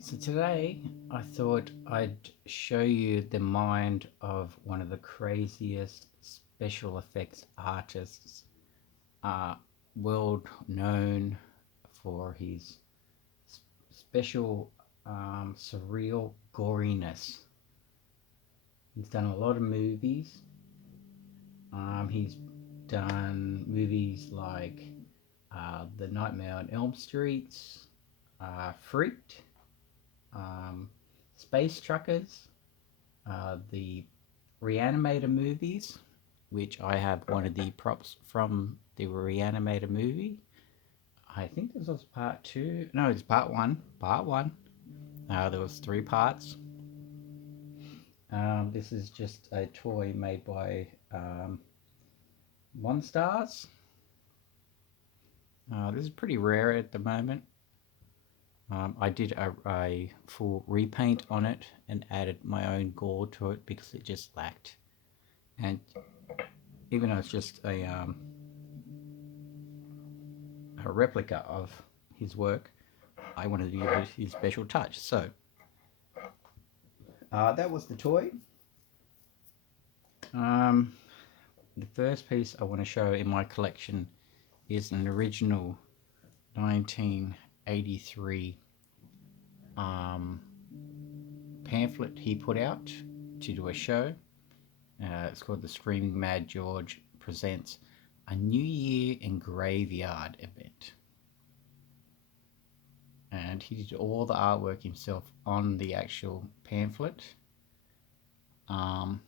So today I thought I'd show you the mind of one of the craziest special effects artists, uh, world known for his special surreal goriness. He's done a lot of movies. He's done movies like The Nightmare on Elm Streets, Freaked, um, Space Truckers, the Reanimator movies, which I have one of the props from the Reanimator movie. I think this was part two. No, it's part one. Part one. There was three parts. This is just a toy made by One Stars. This is pretty rare at the moment. I did a full repaint on it and added my own gore to it because it just lacked. And even though it's just a replica of his work, I wanted to give it his special touch. So that was the toy. The first piece I want to show in my collection is an original 1983 pamphlet he put out to do a show. It's called The Screaming Mad George Presents a New Year in Graveyard event. And he did all the artwork himself on the actual pamphlet. And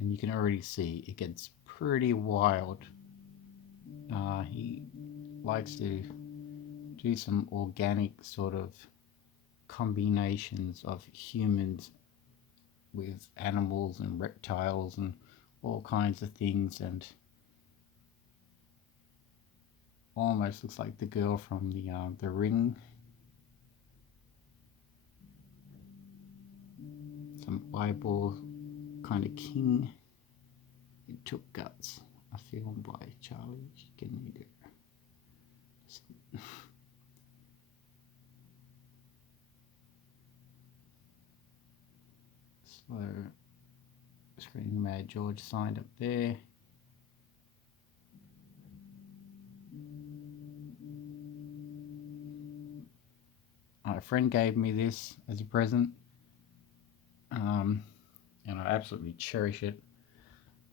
you can already see it gets pretty wild. He likes to do some organic sort of combinations of humans with animals and reptiles and all kinds of things, and almost looks like the girl from the Ring. Some eyeball kind of king. It Took Guts, a film by Charlie Chicken. So, Screaming Mad George signed up there. A friend gave me this as a present, and I absolutely cherish it.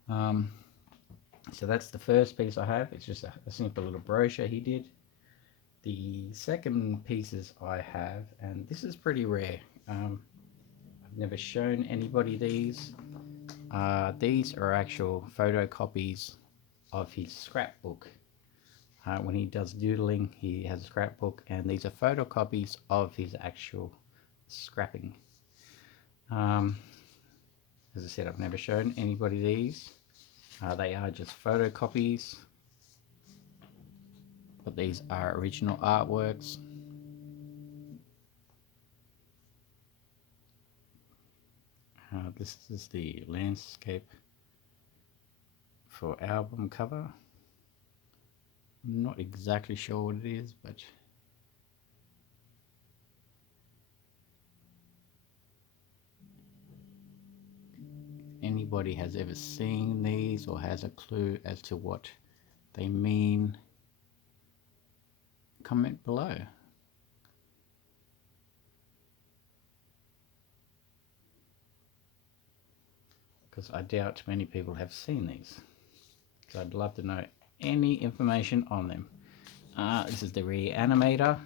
So that's the first piece I have. It's just a simple little brochure he did. The second pieces I have, and this is pretty rare. I've never shown anybody these. These are actual photocopies of his scrapbook. When he does doodling, he has a scrapbook, and these are photocopies of his actual scrapping. As I said, I've never shown anybody these. They are just photocopies, but these are original artworks. This is the landscape for album cover. I'm not exactly sure what it is, but if anybody has ever seen these or has a clue as to what they mean, comment below. Because I doubt many people have seen these. So I'd love to know any information on them. This is the Reanimator.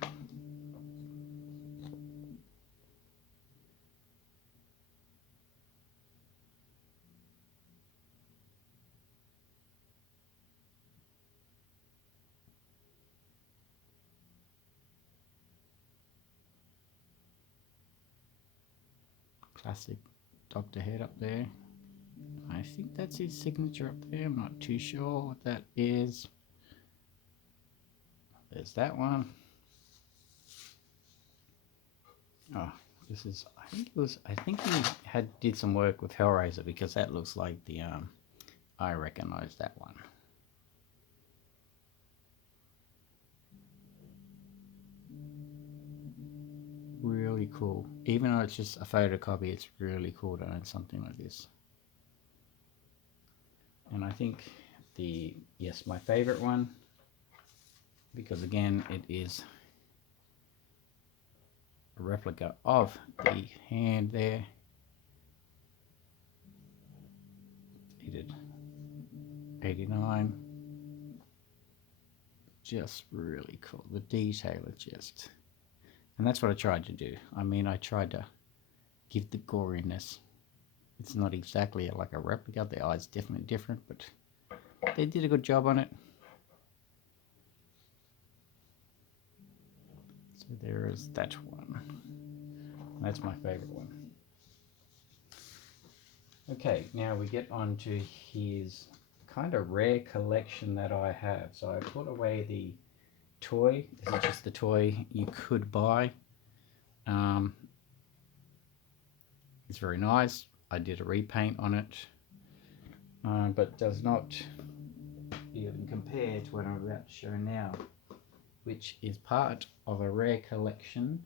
Classic Dr. Head up there. I think that's his signature up there. I'm not too sure what that is. There's that one. Oh, this is. I think he did some work with Hellraiser, because that looks like the. I recognize that one. Really really cool. Even though it's just a photocopy, it's really cool to own something like this. And I think my favorite one, because again, it is a replica of the hand there. Dated 89. Just really cool. The detail is just, and that's what I tried to do. I mean, I tried to give the goriness. It's not exactly like a replica. The eye's definitely different, but they did a good job on it. So there is that one. That's my favorite one. Okay, now we get on to his kind of rare collection that I have. So I put away the toy. This is just the toy you could buy. It's very nice. I did a repaint on it, but does not even compare to what I'm about to show now, which is part of a rare collection.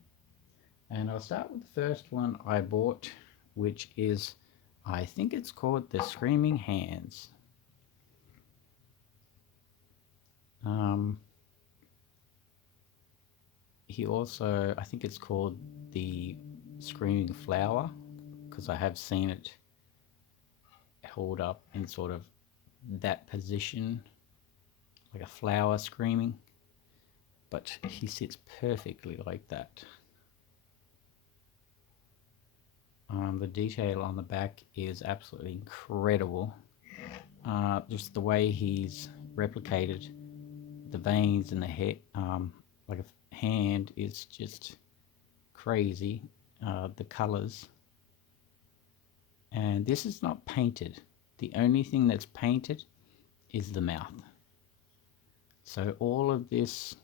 And I'll start with the first one I bought, which is, I think it's called the Screaming Hands. He also, I think it's called the Screaming Flower, because I have seen it held up in sort of that position, like a flower screaming, but he sits perfectly like that. The detail on the back is absolutely incredible. Just the way he's replicated the veins in the head, like a hand, is just crazy. The colors, and this is not painted. The only thing that's painted is the mouth. So all of this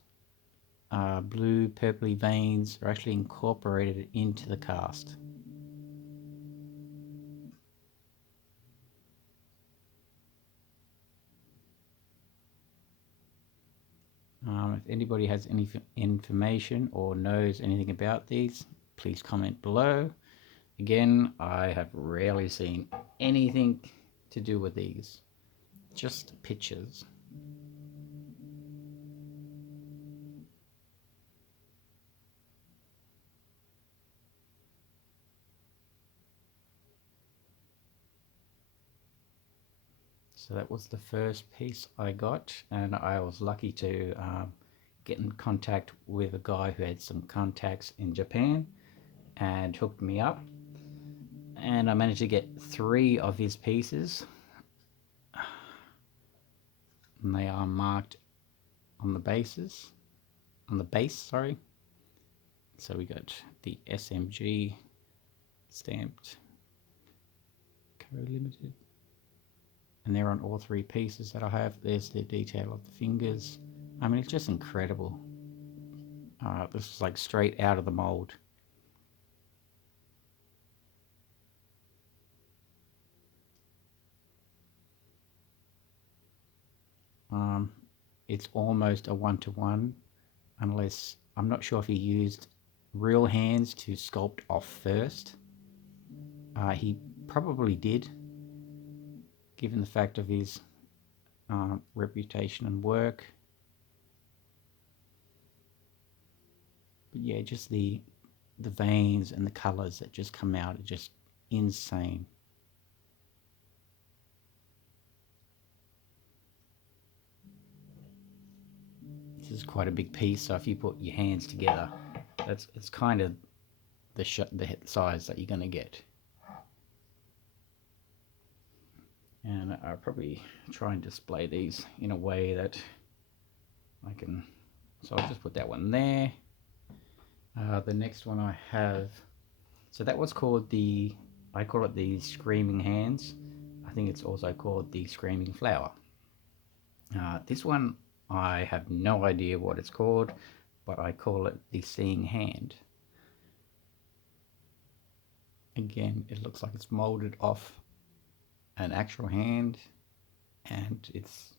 blue purpley veins are actually incorporated into the cast. If anybody has any information or knows anything about these, please comment below. Again, I have rarely seen anything to do with these, just pictures. So that was the first piece I got, and I was lucky to get in contact with a guy who had some contacts in Japan and hooked me up, and I managed to get 3 of his pieces, and they are marked on the base, sorry. So we got the SMG stamped, co-limited, and they're on all 3 pieces that I have. There's the detail of the fingers. I mean, it's just incredible. This is like straight out of the mold. It's almost a one-to-one, unless, I'm not sure if he used real hands to sculpt off first. He probably did, given the fact of his reputation and work. But yeah, just the veins and the colors that just come out are just insane. This is quite a big piece, so if you put your hands together, it's kind of the size that you're going to get. And I'll probably try and display these in a way that I can, so I'll just put that one there. The next one I have, so that was called I call it the Screaming Hands. I think it's also called the Screaming Flower. This one, I have no idea what it's called, but I call it the Seeing Hand. Again, it looks like it's molded off an actual hand, and it's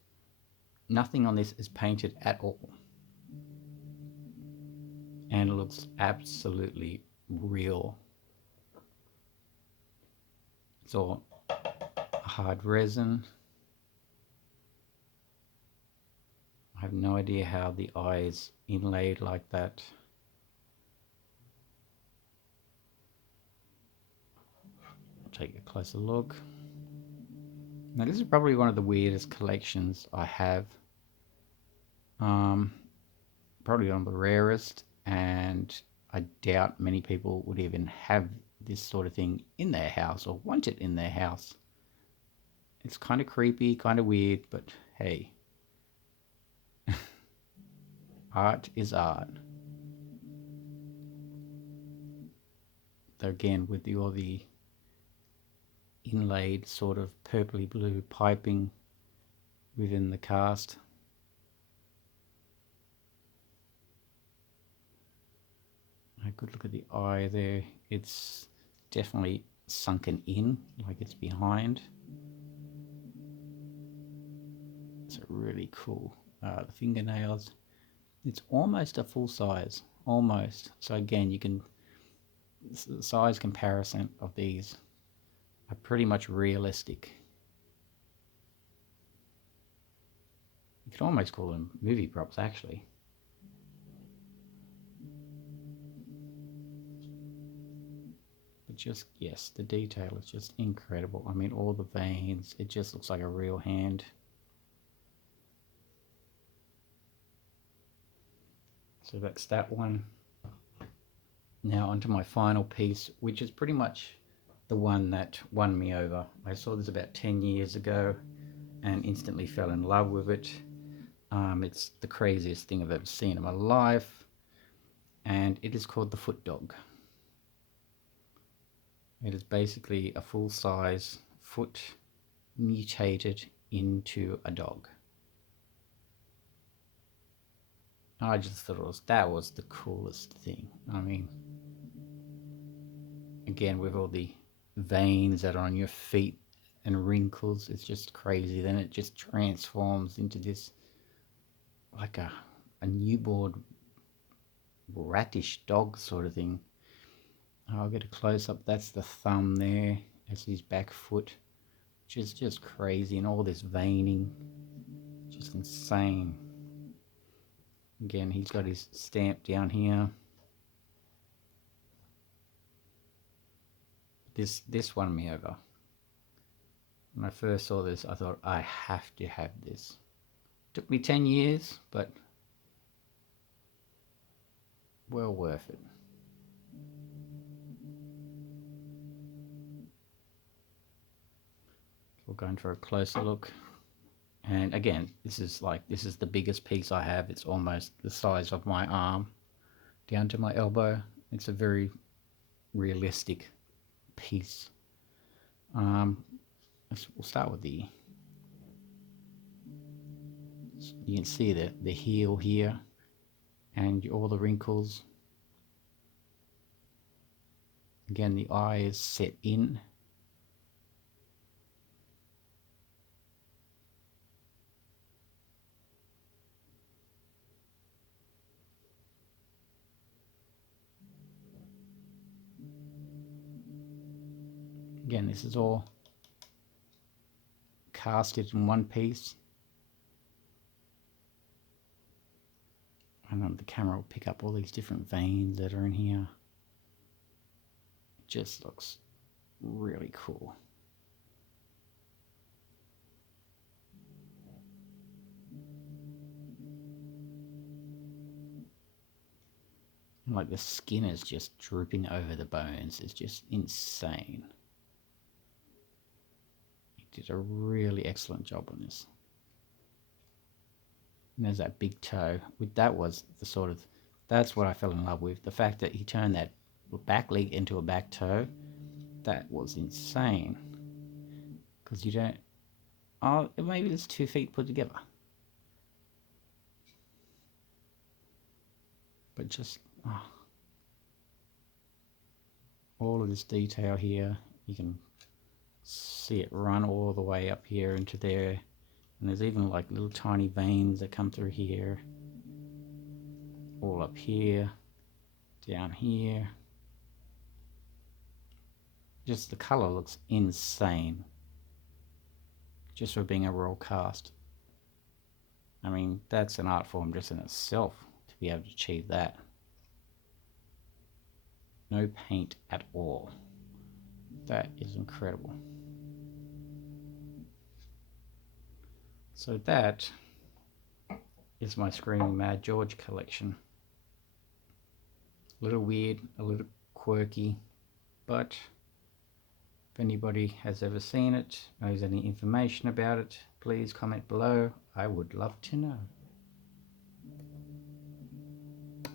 nothing on this is painted at all, and it looks absolutely real. It's all hard resin. I have no idea how the eye is inlaid like that. I'll take a closer look. Now this is probably one of the weirdest collections I have. Probably one of the rarest, and I doubt many people would even have this sort of thing in their house or want it in their house. It's kind of creepy, kind of weird, but hey, art is art. Again, with all the inlaid sort of purpley blue piping within the cast. A good look at the eye there. It's definitely sunken in, like it's behind. It's really cool. The fingernails. It's almost a full size, almost. So again, you can, the size comparison of these are pretty much realistic. You could almost call them movie props, actually. But just, yes, the detail is just incredible. I mean, all the veins, it just looks like a real hand. So that's that one. Now onto my final piece, which is pretty much the one that won me over. I saw this about 10 years ago and instantly fell in love with it. It's the craziest thing I've ever seen in my life, and it is called the Foot Dog. It is basically a full-size foot mutated into a dog. I just thought that was the coolest thing. I mean, again, with all the veins that are on your feet and wrinkles, it's just crazy. Then it just transforms into this, like a newborn ratish dog sort of thing. I'll get a close-up. That's the thumb there. That's his back foot, which is just crazy. And all this veining, just insane. Again, he's got his stamp down here. This won me over. When I first saw this, I thought, I have to have this. Took me 10 years, but well worth it. We're going for a closer look. And again, this is the biggest piece I have. It's almost the size of my arm down to my elbow. It's a very realistic piece. We'll start with you can see the heel here and all the wrinkles. Again, the eye is set in. Again, this is all casted in one piece. And the camera will pick up all these different veins that are in here. It just looks really cool. And like the skin is just drooping over the bones. It's just insane. Did a really excellent job on this. And there's that big toe. That was the sort of, that's what I fell in love with. The fact that he turned that back leg into a back toe, that was insane. Because you don't, oh, maybe it's 2 feet put together. But just, oh, all of this detail here, you can see it run all the way up here into there, and there's even like little tiny veins that come through here, all up here, down here. Just the colour looks insane. Just for being a raw cast. I mean, that's an art form just in itself to be able to achieve that. No paint at all. That is incredible. So that is my Screaming Mad George collection. A little weird, a little quirky, but if anybody has ever seen it, knows any information about it, please comment below. I would love to know.